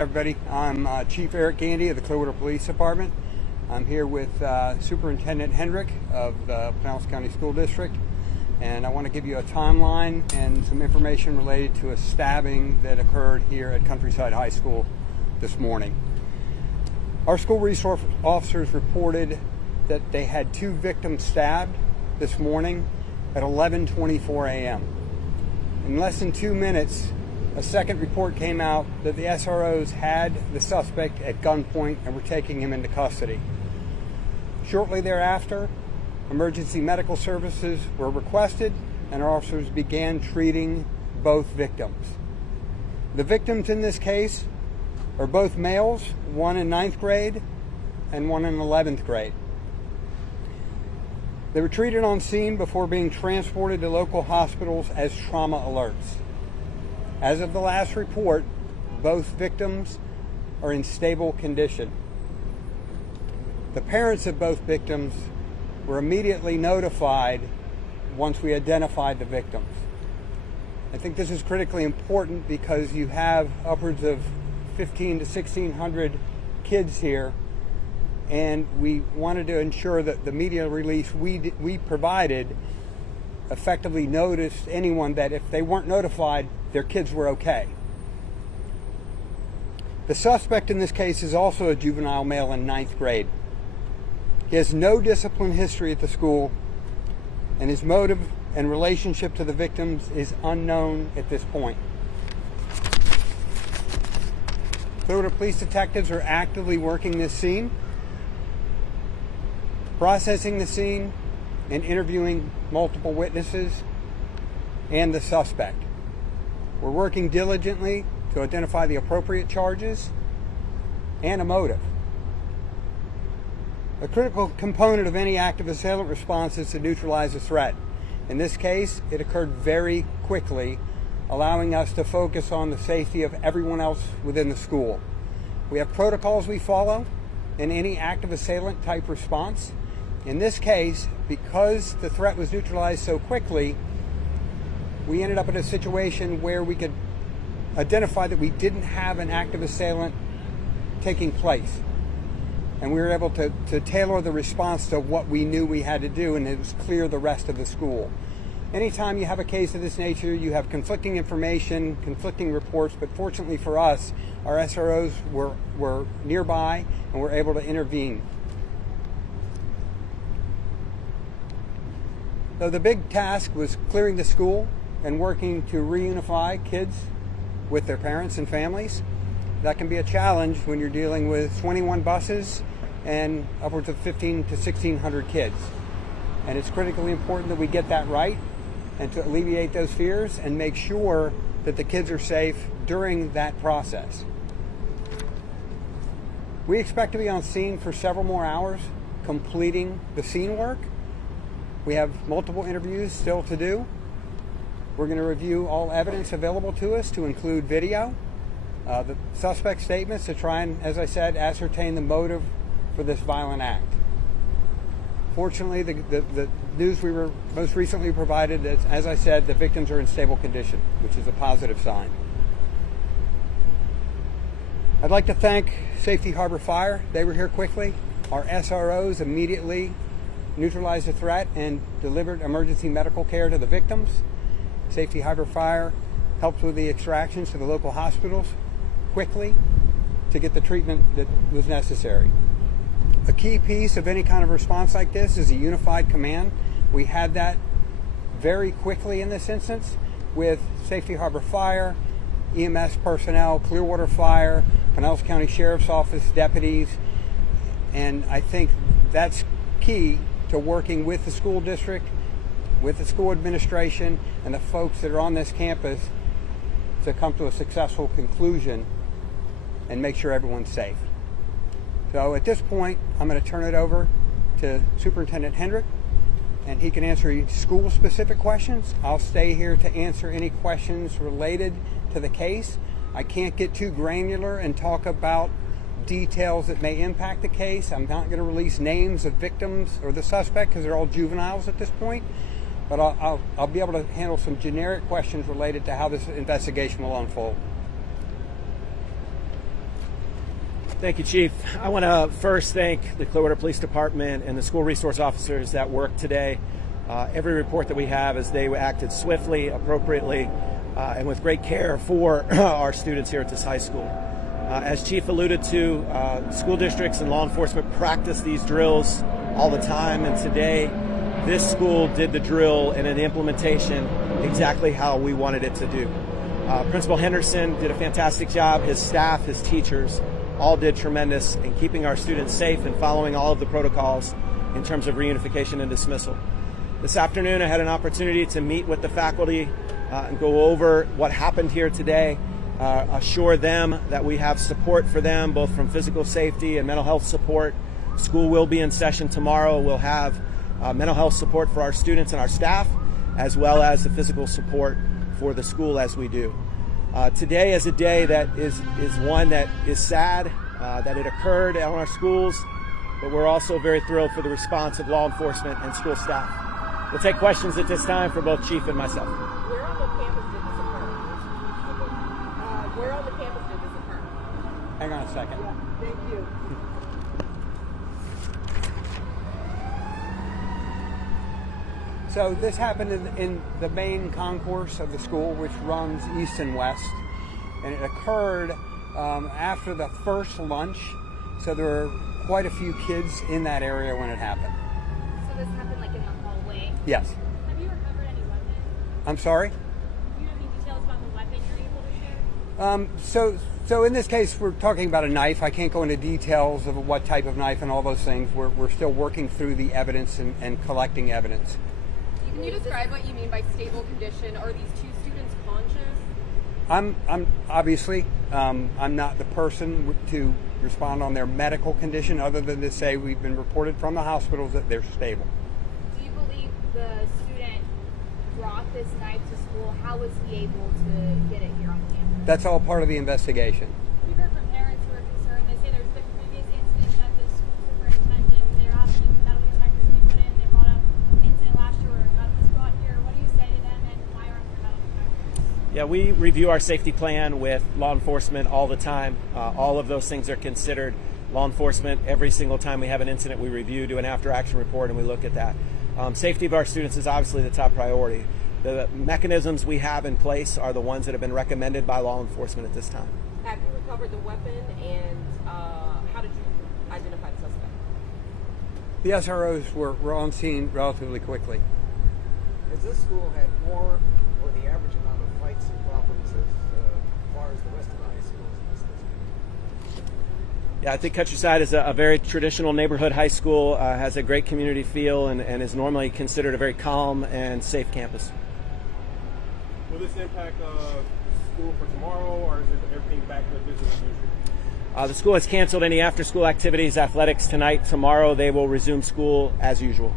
Everybody, I'm Chief Eric Gandy of the Clearwater Police Department. I'm here with Superintendent Hendrick of the Pinellas County School District, and I want to give you a timeline and some information related to a stabbing that occurred here at Countryside High School this morning. Our school resource officers reported that they had 2 victims stabbed this morning at 11:24 a.m. In less than 2 minutes, a second report came out that the SROs had the suspect at gunpoint and were taking him into custody. Shortly thereafter, emergency medical services were requested and our officers began treating both victims. The victims in this case are both males, one in 9th grade and one in 11th grade. They were treated on scene before being transported to local hospitals as trauma alerts. As of the last report, both victims are in stable condition. The parents of both victims were immediately notified once we identified the victims. I think this is critically important because you have upwards of 1,500 to 1,600 kids here, and we wanted to ensure that the media release we provided effectively noticed anyone that if they weren't notified, their kids were okay. The suspect in this case is also a juvenile male in 9th grade. He has no discipline history at the school, and his motive and relationship to the victims is unknown at this point. Clearwater police detectives are actively working this scene, processing the scene, and interviewing multiple witnesses and the suspect. We're working diligently to identify the appropriate charges and a motive. A critical component of any active assailant response is to neutralize the threat. In this case, it occurred very quickly, allowing us to focus on the safety of everyone else within the school. We have protocols we follow in any active assailant type response. In this case, because the threat was neutralized so quickly, we ended up in a situation where we could identify that we didn't have an active assailant taking place. And we were able to tailor the response to what we knew we had to do, and it was clear the rest of the school. Anytime you have a case of this nature, you have conflicting information, conflicting reports, but fortunately for us, our SROs were nearby and were able to intervene. So the big task was clearing the school and working to reunify kids with their parents and families. That can be a challenge when you're dealing with 21 buses and upwards of 1,500 to 1,600 kids. And it's critically important that we get that right and to alleviate those fears and make sure that the kids are safe during that process. We expect to be on scene for several more hours completing the scene work. We have multiple interviews still to do. We're going to review all evidence available to us, to include video, the suspect statements, to try and, as I said, ascertain the motive for this violent act. Fortunately, the news we were most recently provided, as I said, the victims are in stable condition, which is a positive sign. I'd like to thank Safety Harbor Fire. They were here quickly. Our SROs immediately neutralized the threat and delivered emergency medical care to the victims. Safety Harbor Fire helped with the extractions to the local hospitals quickly to get the treatment that was necessary. A key piece of any kind of response like this is a unified command. We had that very quickly in this instance with Safety Harbor Fire, EMS personnel, Clearwater Fire, Pinellas County Sheriff's Office deputies, and I think that's key to working with the school district, with the school administration, and the folks that are on this campus to come to a successful conclusion and make sure everyone's safe. So at this point, I'm going to turn it over to Superintendent Hendrick, and he can answer school-specific questions. I'll stay here to answer any questions related to the case. I can't get too granular and talk about details that may impact the case. I'm not going to release names of victims or the suspect because they're all juveniles at this point, but I'll be able to handle some generic questions related to how this investigation will unfold. Thank you, Chief. I want to first thank the Clearwater Police Department and the school resource officers that worked today. Every report that we have is they acted swiftly, appropriately, and with great care for our students here at this high school. As Chief alluded to, school districts and law enforcement practice these drills all the time, and today this school did the drill and an implementation exactly how we wanted it to do. Principal Henderson did a fantastic job. His staff, his teachers, all did tremendous in keeping our students safe and following all of the protocols in terms of reunification and dismissal. This afternoon, I had an opportunity to meet with the faculty and go over what happened here today, assure them that we have support for them, both from physical safety and mental health support. School will be in session tomorrow. We'll have mental health support for our students and our staff, as well as the physical support for the school as we do. Today is a day that is one that is sad that it occurred on our schools, but we're also very thrilled for the response of law enforcement and school staff. We'll take questions at this time for both Chief and myself. Where on the campus did this occur? Where on the campus did this occur? Hang on a second. Yeah, thank you. So this happened in the main concourse of the school, which runs east and west, and it occurred after the first lunch. So there were quite a few kids in that area when it happened. So this happened like in the hallway? Yes. Have you recovered any weapons? I'm sorry? Do you have any details about the weapon you're able to share? So in this case, we're talking about a knife. I can't go into details of what type of knife and all those things. We're still working through the evidence and collecting evidence. Can you describe what you mean by stable condition? Are these two students conscious? I'm obviously I'm not the person to respond on their medical condition, other than to say we've been reported from the hospitals that they're stable. Do you believe the student brought this knife to school? How was he able to get it here on campus? That's all part of the investigation. We've heard from parents who are concerned. They say there's been previous incidents at the school superintendent. They're asking metal detectors to be put in. They brought up an incident last year where a gun was brought here. What do you say to them, and why aren't there metal detectors? Yeah, we review our safety plan with law enforcement all the time. All of those things are considered. Law enforcement, every single time we have an incident, we review, do an after-action report, and we look at that. Safety of our students is obviously the top priority. The mechanisms we have in place are the ones that have been recommended by law enforcement at this time. Have you recovered the weapon, and how did you identify the suspect? The SROs were on scene relatively quickly. Has this school had more or the average amount of fights and problems as far as the rest of the high schools in this district? Yeah, I think Countryside is a very traditional neighborhood high school, has a great community feel, and is normally considered a very calm and safe campus. Will this impact school for tomorrow, or is everything back to business as usual? The school has canceled any after-school activities, athletics tonight. Tomorrow they will resume school as usual.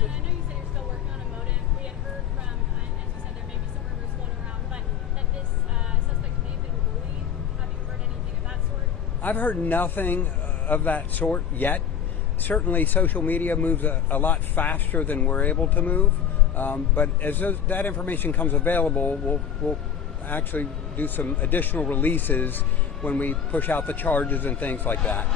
And I know you said you're still working on a motive. We had heard from, as you said, there may be some rumors floating around, but that this suspect may have been bullied. Have you heard anything of that sort? I've heard nothing of that sort yet. Certainly social media moves a lot faster than we're able to move. But as that information comes available, we'll actually do some additional releases when we push out the charges and things like that.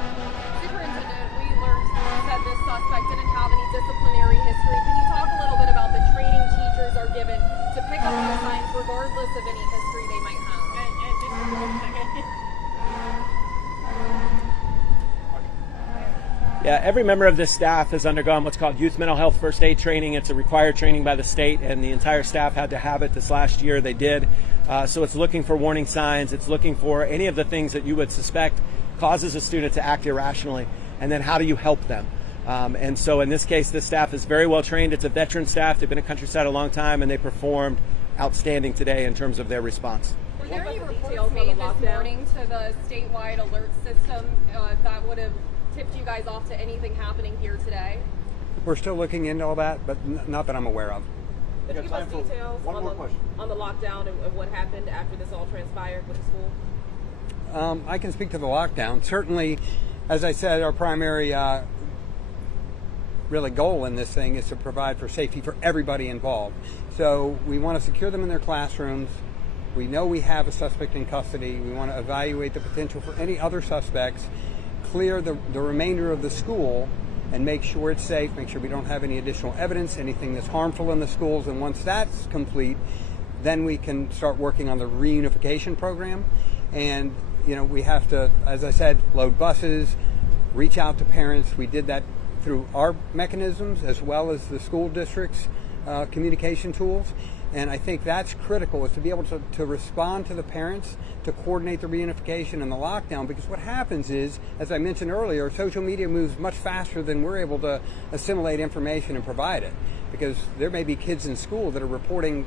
Superintendent, we learned that this suspect didn't have any disciplinary history. Can you talk a little bit about the training teachers are given to pick up on signs regardless of any history they might have? And just for 1 second. Yeah, every member of this staff has undergone what's called youth mental health first aid training. It's a required training by the state, and the entire staff had to have it this last year. They did. So it's looking for warning signs. It's looking for any of the things that you would suspect causes a student to act irrationally, and then how do you help them? And so in this case, this staff is very well trained. It's a veteran staff. They've been at Countryside a long time, and they performed outstanding today in terms of their response. Were there any reports made this morning to the statewide alert system that would have tipped you guys off to anything happening here today? We're still looking into all that, but not that I'm aware of. Could you give us details on the lockdown and what happened after this all transpired with the school? I can speak to the lockdown. Certainly, as I said, our primary really goal in this thing is to provide for safety for everybody involved. So we want to secure them in their classrooms. We know we have a suspect in custody. We want to evaluate the potential for any other suspects, clear the remainder of the school, and make sure it's safe, make sure we don't have any additional evidence, anything that's harmful in the schools. And once that's complete, then we can start working on the reunification program. And, you know, we have to, as I said, load buses, reach out to parents. We did that through our mechanisms as well as the school district's communication tools. And I think that's critical, is to be able to respond to the parents, to coordinate the reunification and the lockdown, because what happens is, as I mentioned earlier, social media moves much faster than we're able to assimilate information and provide it, because there may be kids in school that are reporting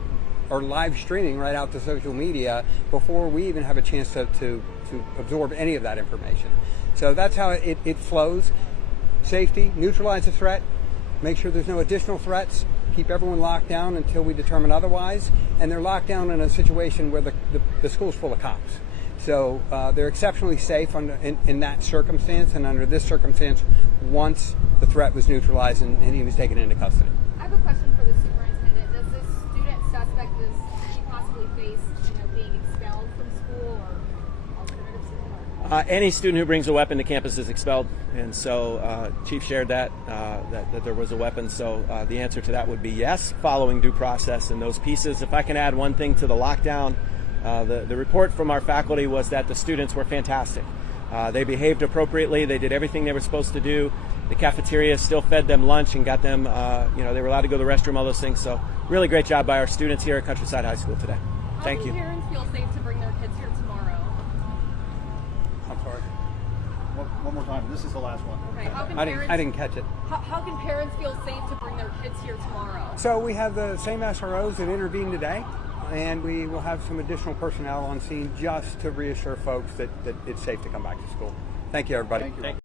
or live streaming right out to social media before we even have a chance to absorb any of that information. So that's how it flows. Safety, neutralize the threat, make sure there's no additional threats, keep everyone locked down until we determine otherwise, and they're locked down in a situation where the school's full of cops. So they're exceptionally safe in that circumstance, and under this circumstance, once the threat was neutralized and he was taken into custody. I have a question for the superintendent. Does this student suspect, does he possibly face, being expelled from school or alternative school? Any student who brings a weapon to campus is expelled, and so Chief shared that there was a weapon. So the answer to that would be yes, following due process and those pieces. If I can add one thing to the lockdown, the report from our faculty was that the students were fantastic. They behaved appropriately. They did everything they were supposed to do. The cafeteria still fed them lunch and got them, they were allowed to go to the restroom, all those things. So really great job by our students here at Countryside High School today. Thank you. How can parents feel safe to bring their kids here tomorrow? I'm sorry. One more time. This is the last one. Okay. How can I parents, didn't catch it. How can parents feel safe to bring their kids here tomorrow? So we have the same SROs that intervened today, and we will have some additional personnel on scene just to reassure folks that it's safe to come back to school. Thank you, everybody. Thank you.